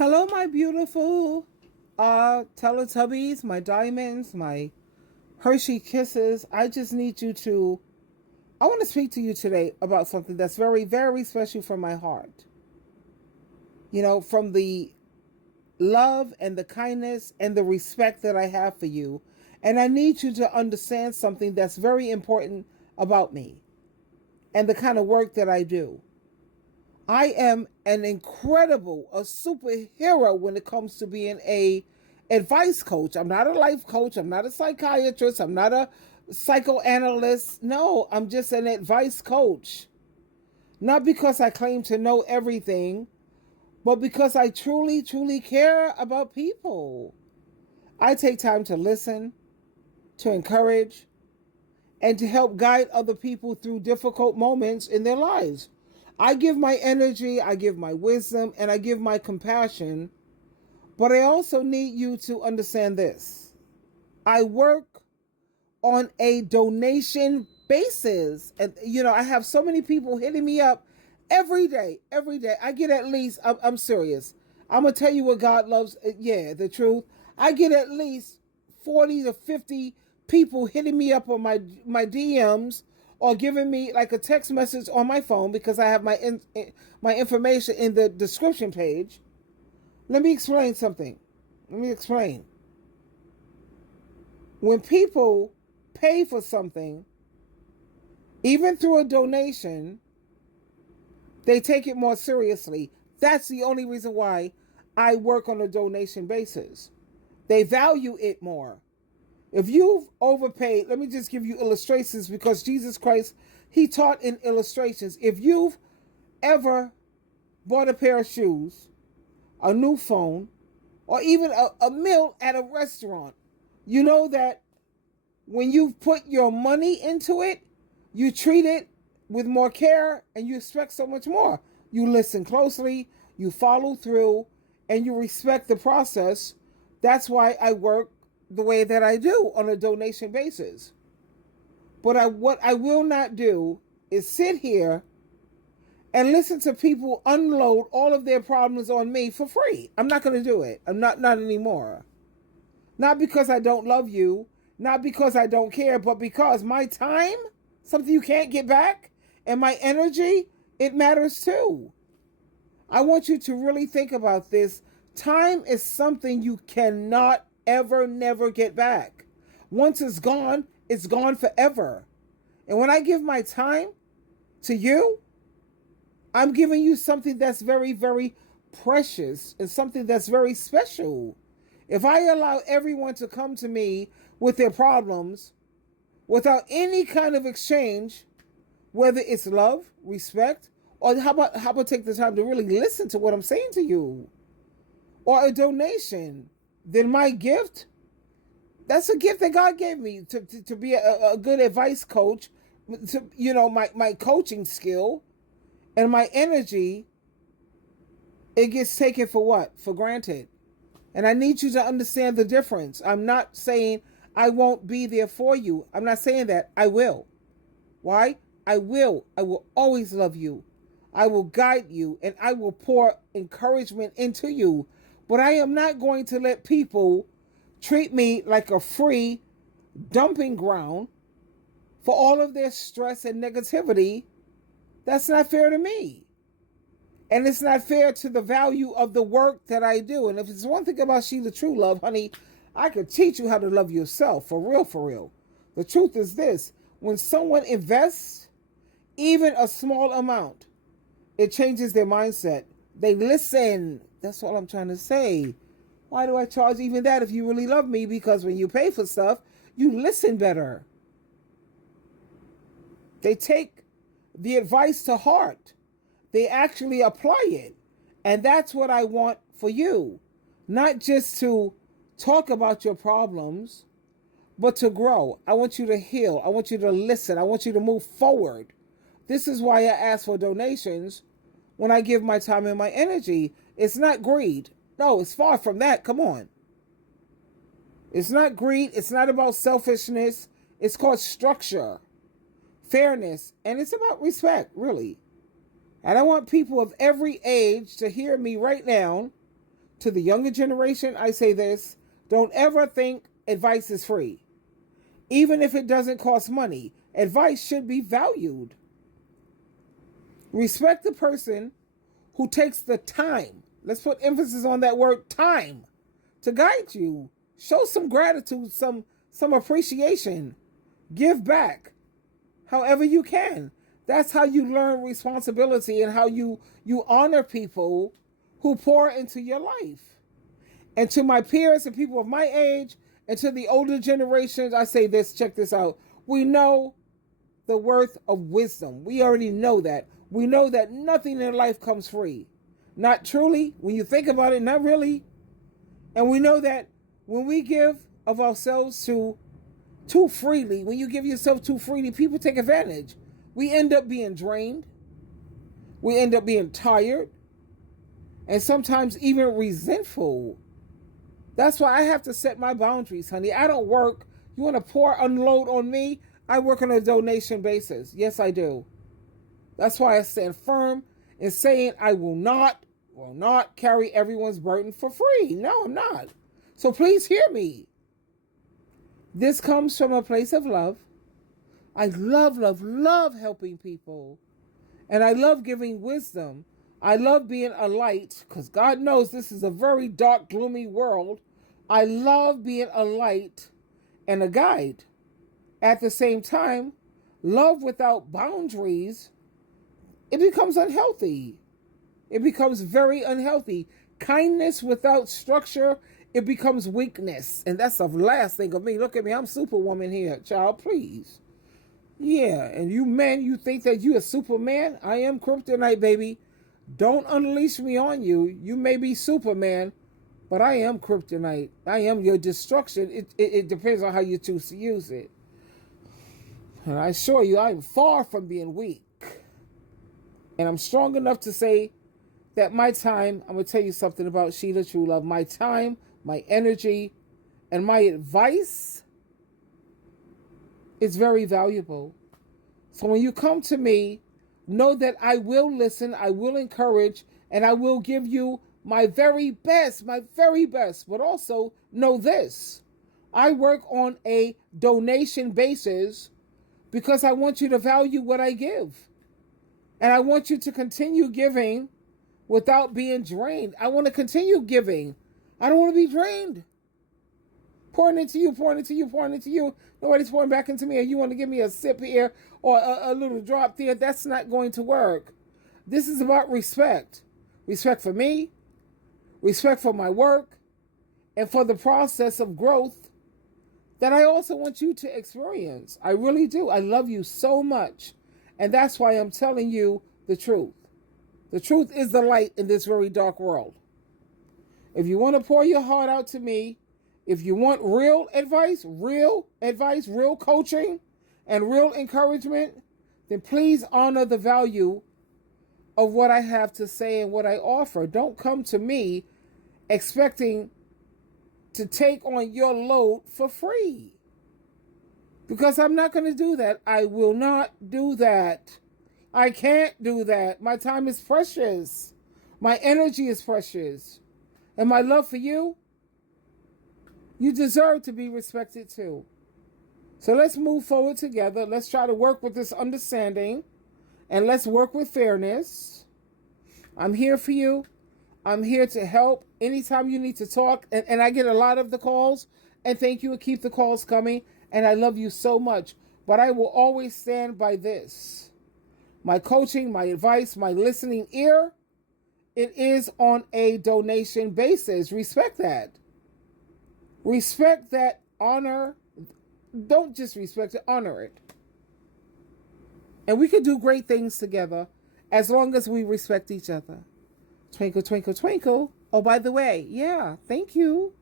Hello, my beautiful Teletubbies, my diamonds, my Hershey kisses. I just need you to. I want to speak to you today about something that's very, very special from my heart. From the love and the kindness and the respect that I have for you. And I need you to understand something that's very important about me and the kind of work that I do. I am a superhero when it comes to being a advice coach. I'm not a life coach. I'm not a psychiatrist. I'm not a psychoanalyst. No, I'm just an advice coach. Not because I claim to know everything, but because I truly, truly care about people. I take time to listen, to encourage, and to help guide other people through difficult moments in their lives. I give my energy, I give my wisdom, and I give my compassion, but I also need you to understand this. I work on a donation basis. And, I have so many people hitting me up every day, every day. I get at least, I'm serious. I'm going to tell you what God loves. Yeah, the truth. I get at least 40 to 50 people hitting me up on my DMs or giving me like a text message on my phone because I have my information in the description page. Let me explain something. Let me explain. When people pay for something, even through a donation, they take it more seriously. That's the only reason why I work on a donation basis. They value it more. If you've overpaid, let me just give you illustrations because Jesus Christ, he taught in illustrations. If you've ever bought a pair of shoes, a new phone, or even a meal at a restaurant, you know that when you've put your money into it, you treat it with more care and you expect so much more. You listen closely, you follow through, and you respect the process. That's why I work the way that I do on a donation basis. But what I will not do is sit here and listen to people unload all of their problems on me for free. I'm not going to do it. I'm not anymore. Not because I don't love you, not because I don't care, but because my time, something you can't get back, and my energy, it matters too. I want you to really think about this. Time is something you cannot ever, never get back. Once it's gone forever. And when I give my time to you, I'm giving you something that's very, very precious and something that's very special. If I allow everyone to come to me with their problems without any kind of exchange, whether it's love, respect, or how about take the time to really listen to what I'm saying to you, or a donation, then my gift, that's a gift that God gave me to be a good advice coach, to my coaching skill and my energy, it gets taken for what? For granted. And I need you to understand the difference. I'm not saying I won't be there for you. I'm not saying that. I will. Why? I will. I will always love you. I will guide you and I will pour encouragement into you. But I am not going to let people treat me like a free dumping ground for all of their stress and negativity. That's not fair to me. And it's not fair to the value of the work that I do. And if it's one thing about Sheila True Love, honey, I could teach you how to love yourself. For real, for real. The truth is this. When someone invests even a small amount, it changes their mindset. They listen. That's all I'm trying to say. Why do I charge even that if you really love me? Because when you pay for stuff, you listen better. They take the advice to heart. They actually apply it. And that's what I want for you. Not just to talk about your problems, but to grow. I want you to heal. I want you to listen. I want you to move forward. This is why I ask for donations when I give my time and my energy. It's not greed. No, it's far from that. Come on. It's not greed. It's not about selfishness. It's called structure, fairness, and it's about respect, really. And I want people of every age to hear me right now To the younger generation, I say this: don't ever think advice is free. Even if it doesn't cost money, advice should be valued. Respect the person who takes the time. Let's put emphasis on that word time to guide you. Show some gratitude, some appreciation. Give back however you can. That's how you learn responsibility and how you honor people who pour into your life. And to my peers and people of my age and to the older generations, I say this, check this out. We know the worth of wisdom. We already know that. We know that nothing in life comes free. Not truly. When you think about it, not really. And we know that when we give of ourselves too freely, when you give yourself too freely, people take advantage. We end up being drained. We end up being tired. And sometimes even resentful. That's why I have to set my boundaries, honey. I don't work. You want to unload on me? I work on a donation basis. Yes, I do. That's why I stand firm in saying I will not carry everyone's burden for free. No, I'm not. So please hear me. This comes from a place of love. I love helping people. And I love giving wisdom. I love being a light, because God knows this is a very dark, gloomy world. I love being a light and a guide. At the same time, love without boundaries, it becomes unhealthy. It becomes very unhealthy. Kindness without structure, it becomes weakness. And that's the last thing of me. Look at me, I'm Superwoman here, child, please. Yeah, and you men, you think that you a Superman? I am Kryptonite, baby. Don't unleash me on you. You may be Superman, but I am Kryptonite. I am your destruction. It depends on how you choose to use it. And I assure you, I am far from being weak. And I'm strong enough to say that my time, I'm going to tell you something about Sheila True Love, my time, my energy, and my advice is very valuable. So when you come to me, know that I will listen, I will encourage, and I will give you my very best. But also know this: I work on a donation basis because I want you to value what I give. And I want you to continue giving without being drained. I want to continue giving. I don't want to be drained. Pouring into you. Nobody's pouring back into me, and you want to give me a sip here or a little drop there. That's not going to work. This is about respect. Respect for me, respect for my work, and for the process of growth that I also want you to experience. I really do. I love you so much. And that's why I'm telling you the truth. The truth is the light in this very dark world. If you want to pour your heart out to me, if you want real advice, real coaching, and real encouragement, then please honor the value of what I have to say and what I offer. Don't come to me expecting to take on your load for free. Because I'm not going to do that. I will not do that. I can't do that. My time is precious. My energy is precious. And my love for you, you deserve to be respected too. So let's move forward together. Let's try to work with this understanding. And let's work with fairness. I'm here for you. I'm here to help anytime you need to talk. And I get a lot of the calls. And thank you, and keep the calls coming. And I love you so much. But I will always stand by this. My coaching, my advice, my listening ear, it is on a donation basis. Respect that. Respect that. Honor. Don't just respect it, honor it. And we can do great things together as long as we respect each other. Twinkle, twinkle, twinkle. Oh, by the way, yeah, thank you.